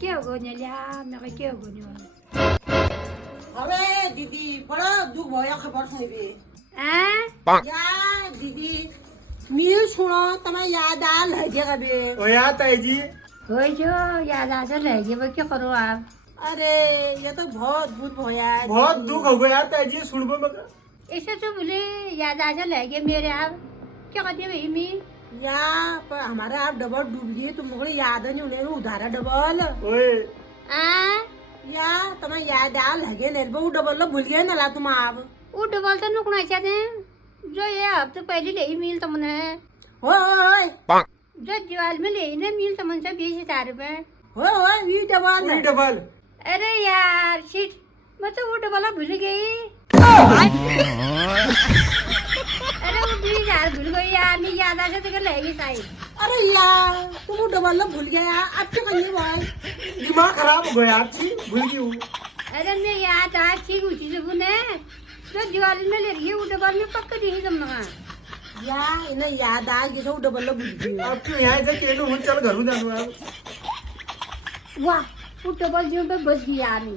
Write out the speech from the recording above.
क्या हो गया लिया मैं क्या हो गया अरे दीदी बड़ा दुख भयो खबर सुनबी हैं या दीदी मी सुनो तुम्हें याद आ लगेगा बे ओ यार ताई जी हो जो याद आ चल रही है क्या करो आप अरे ये तो बहुत दुख भोया बहुत दुख हो गया यार ताई जी सुनबो मग ऐसे तो बोले याद आ चल रही मेरे आप क्या कहते भाई मी या पर हमारा आप डबल डूब गई तुम लोगों को याद नहीं उन्हें उधारा डबल ओए या तुम्हें याद आ लगे नहीं वो डबल भूल गए ना ला तुम आप वो डबल तो नुकना चाहते जो ये हफ्ते पहले ले मिल तुमने होय जो दीवार में ले ना मिल तुमन से 20,000 रुपए होय वी डबल ओए डबल अरे यार शिट मैं तो वो डबल भूल गई अरे वो 20,000 भूल गई यार नहीं याद आ तो लेगी साइड अरे यार तुम डबल भूल गया अब क्या करने भाई दिमाग खराब हो गया यार छी भूल गई हूँ अरे मैं याद आ ठीक उठी से बुने जो दीवार में ले रही है वो डबल में पक्का दी तुम ना या इन्हें याद आ गई सब डबल भूल गई अब क्यों यहाँ से केलू हूँ चल घरों जानो अब वाह वो डबल जो पे बच गई यार